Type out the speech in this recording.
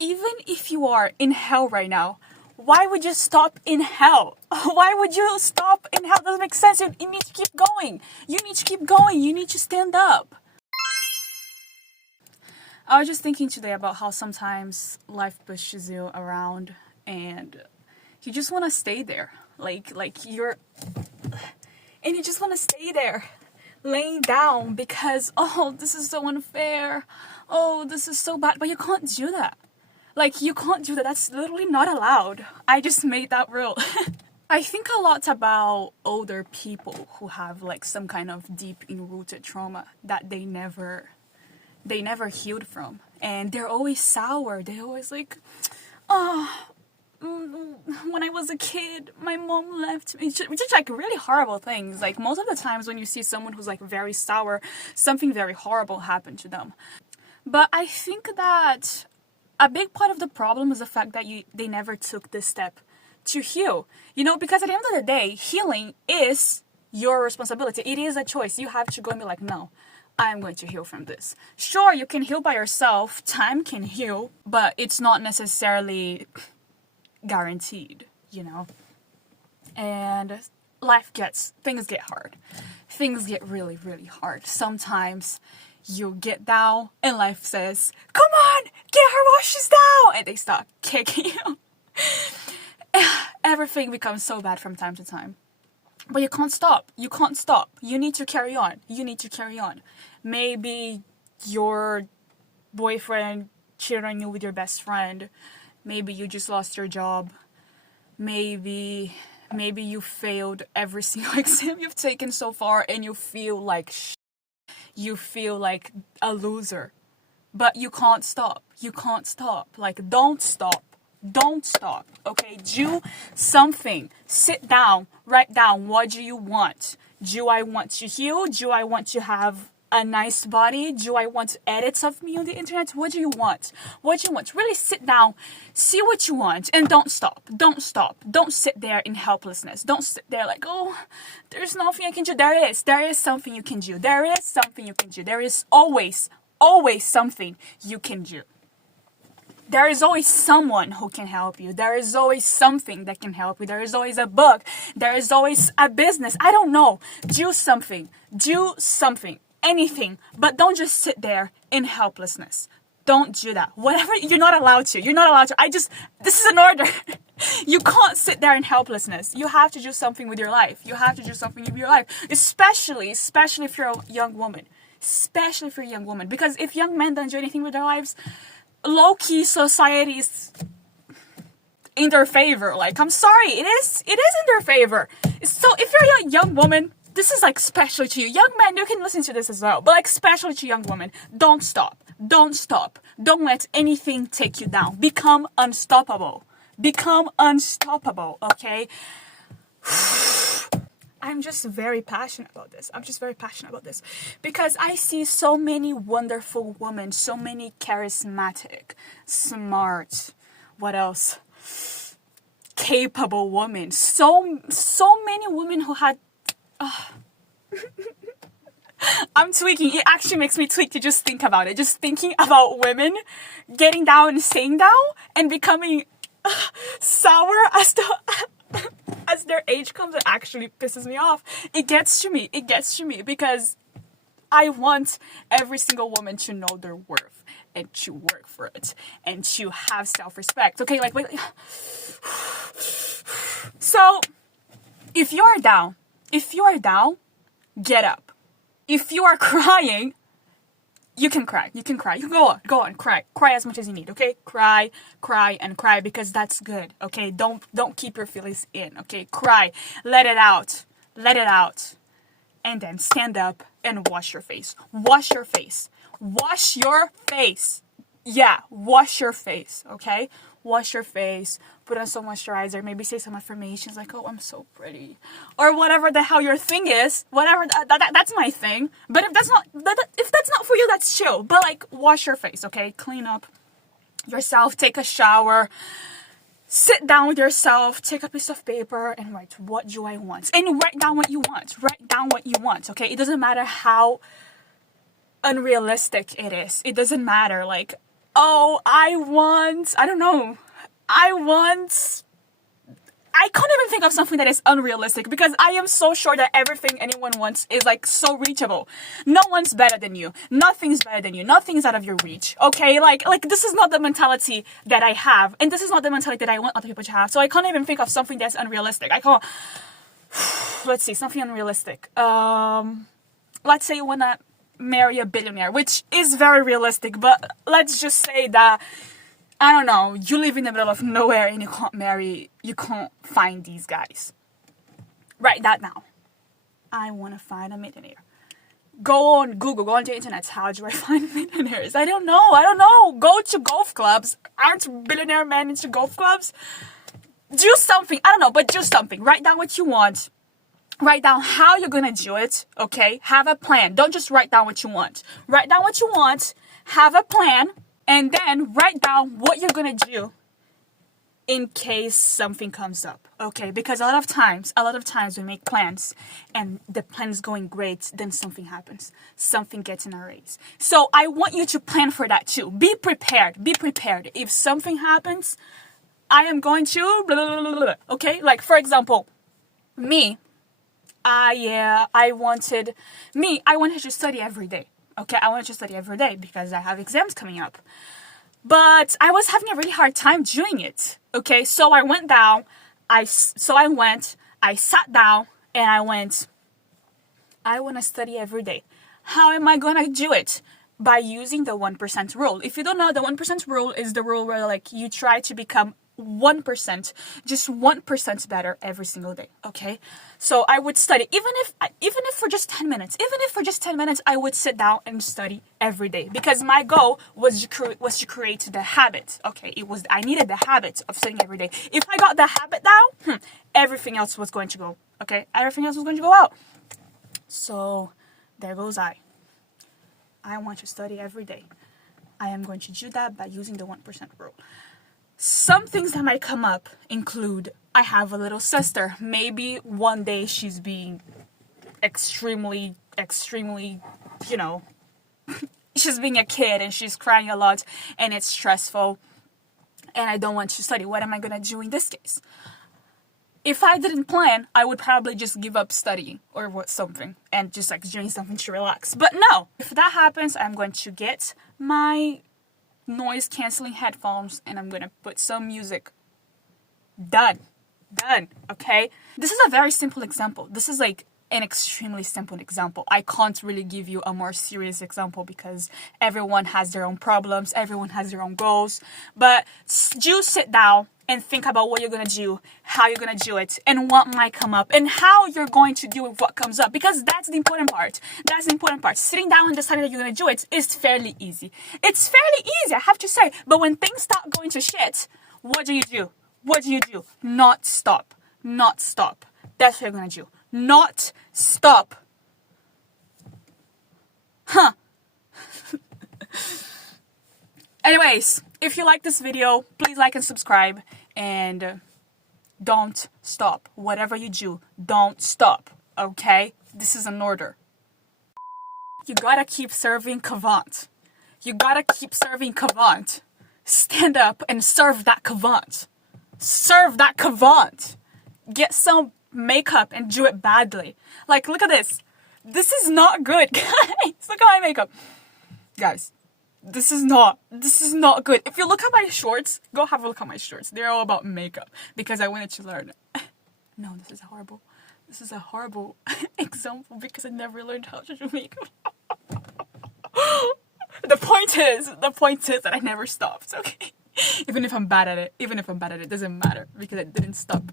even if you are in hell right now, why would you stop in hell? Why would you stop in hell? It doesn't make sense. You need to keep going. You need to keep going. You need to stand up. I was just thinking today about how sometimes life pushes you around and you just want to stay there. Like you're... And you just want to stay there, laying down because, oh, this is so unfair. Oh, this is so bad. But you can't do that. Like, you can't do that. That's literally not allowed. I just made that rule. I think a lot about older people who have like some kind of deep enrooted trauma that they never healed from. And they're always sour. They're always like, oh, when I was a kid, my mom left me. Which is like really horrible things. Like most of the times when you see someone who's like very sour, something very horrible happened to them. But I think that a big part of the problem is the fact that they never took this step to heal. You know, because at the end of the day, healing is your responsibility. It is a choice. You have to go and be like, no, I'm going to heal from this. Sure, you can heal by yourself. Time can heal, but it's not necessarily guaranteed, you know? And things get hard. Things get really, really hard. Sometimes you get down and life says, come on, get her while she's down, and they start kicking you. Everything becomes so bad from time to time. But you can't stop. You can't stop. You need to carry on. You need to carry on. Maybe your boyfriend cheated on you with your best friend. Maybe you just lost your job. Maybe you failed every single exam you've taken so far and you feel like you feel like a loser. But you can't stop. You can't stop. Like, don't stop. Don't stop. Okay? Do something. Sit down. Write down. What do you want? Do I want to heal? Do I want to have a nice body? Do I want edits of me on the internet? What do you want? What do you want? Really sit down, see what you want, and don't stop. Don't stop. Don't sit there in helplessness. Don't sit there like, oh, there's nothing I can do. There is something you can do. There is something you can do. There is always something you can do. There is always someone who can help you. There is always something that can help you. There is always a book. There is always a business. I don't know. Do something. Do something. Anything, but don't just sit there in helplessness. Don't do that. Whatever, you're not allowed to. You're not allowed to. This is an order. You can't sit there in helplessness. You have to do something with your life. You have to do something with your life. Especially if you're a young woman. Especially if you're a young woman. Because if young men don't do anything with their lives, low-key society is in their favor. Like, I'm sorry, it is in their favor. So if you're a young woman, this is like especially to you. Young men, you can listen to this as well. But like especially to young women, don't stop. Don't stop. Don't let anything take you down. Become unstoppable. Become unstoppable, okay? I'm just very passionate about this. Because I see so many wonderful women, so many charismatic, smart, what else? Capable women. So many women who had I'm tweaking. It actually makes me tweak to just think about it. Just thinking about women getting down and staying down and becoming sour as their age comes. It actually pisses me off. It gets to me because I want every single woman to know their worth and to work for it and to have self-respect. Okay, like, wait. So if you are down, get up. If you are crying, you can cry. You can go on, cry as much as you need, okay? Cry, because that's good, okay? Don't keep your feelings in, okay? Cry, let it out, and then stand up and wash your face. Yeah, wash your face, okay? Wash your face, put on some moisturizer, maybe say some affirmations like, oh, I'm so pretty, or whatever the hell your thing is, that's my thing. But if that's not for you, that's chill. But like, wash your face, okay? Clean up yourself, take a shower, sit down with yourself, take a piece of paper and write, what do I want? And write down what you want, okay? It doesn't matter how unrealistic it is. It doesn't matter, like, oh, I don't know. I can't even think of something that is unrealistic because I am so sure that everything anyone wants is like so reachable. No one's better than you. Nothing's better than you. Nothing's out of your reach. Okay? Like this is not the mentality that I have, and this is not the mentality that I want other people to have. So I can't even think of something that's unrealistic. I can't. Let's see, something unrealistic. Let's say you wanna marry a billionaire, which is very realistic, but let's just say that, I don't know, you live in the middle of nowhere and you can't find these guys. Write that down. I want to find a millionaire. Go on Google, go on the internet. How do I find millionaires? I don't know. Go to golf clubs. Aren't billionaire men into golf clubs? Do something. I don't know, but do something. Write down what you want. Write down how you're going to do it, okay? Have a plan. Don't just write down what you want. Write down what you want. Have a plan. And then write down what you're gonna do in case something comes up, okay? Because a lot of times we make plans and the plan is going great, then something happens. Something gets in our ways. So I want you to plan for that too. Be prepared. If something happens, I am going to blah, blah, blah, blah, okay? Like, for example, I wanted to study every day. Okay, I wanted to study every day because I have exams coming up. But I was having a really hard time doing it. Okay, so I went down, I sat down, and I went, I want to study every day. How am I going to do it? By using the 1% rule. If you don't know, the 1% rule is the rule where like you try to become 1%, just 1% better every single day, okay? So I would study, even if for just 10 minutes, I would sit down and study every day because my goal was to create the habit, okay? I needed the habit of studying every day. If I got the habit down, everything else was going to go, okay? Everything else was going to go out. So there goes I want to study every day. I am going to do that by using the 1% rule. Some things that might come up include, I have a little sister. Maybe one day she's being extremely, she's being a kid and she's crying a lot and it's stressful and I don't want to study. What am I going to do in this case? If I didn't plan, I would probably just give up studying or something and just like doing something to relax. But no, if that happens, I'm going to get my noise cancelling headphones and I'm gonna put some music. Done, okay? This is a very simple example. This is like an extremely simple example. I can't really give you a more serious example because everyone has their own problems, everyone has their own goals, but do sit down and think about what you're gonna do, how you're gonna do it, and what might come up, and how you're going to deal with what comes up, because that's the important part. Sitting down and deciding that you're gonna do it is fairly easy. It's fairly easy, I have to say, but when things start going to shit, what do you do? Not stop. That's what you're gonna do. Not stop. Anyways, if you like this video, please like and subscribe, and don't stop. Whatever you do, don't stop, okay? This is an order. You gotta keep serving Kavant. Stand up and serve that Kavant. Get some makeup and do it badly. Like, look at this. This is not good, guys. Look at my makeup. Guys, this is not good. If you look at my shorts, go have a look at my shorts. They're all about makeup because I wanted to learn. No, this is horrible. This is a horrible example because I never learned how to do makeup. The point is that I never stopped, okay? Even if I'm bad at it, doesn't matter because I didn't stop.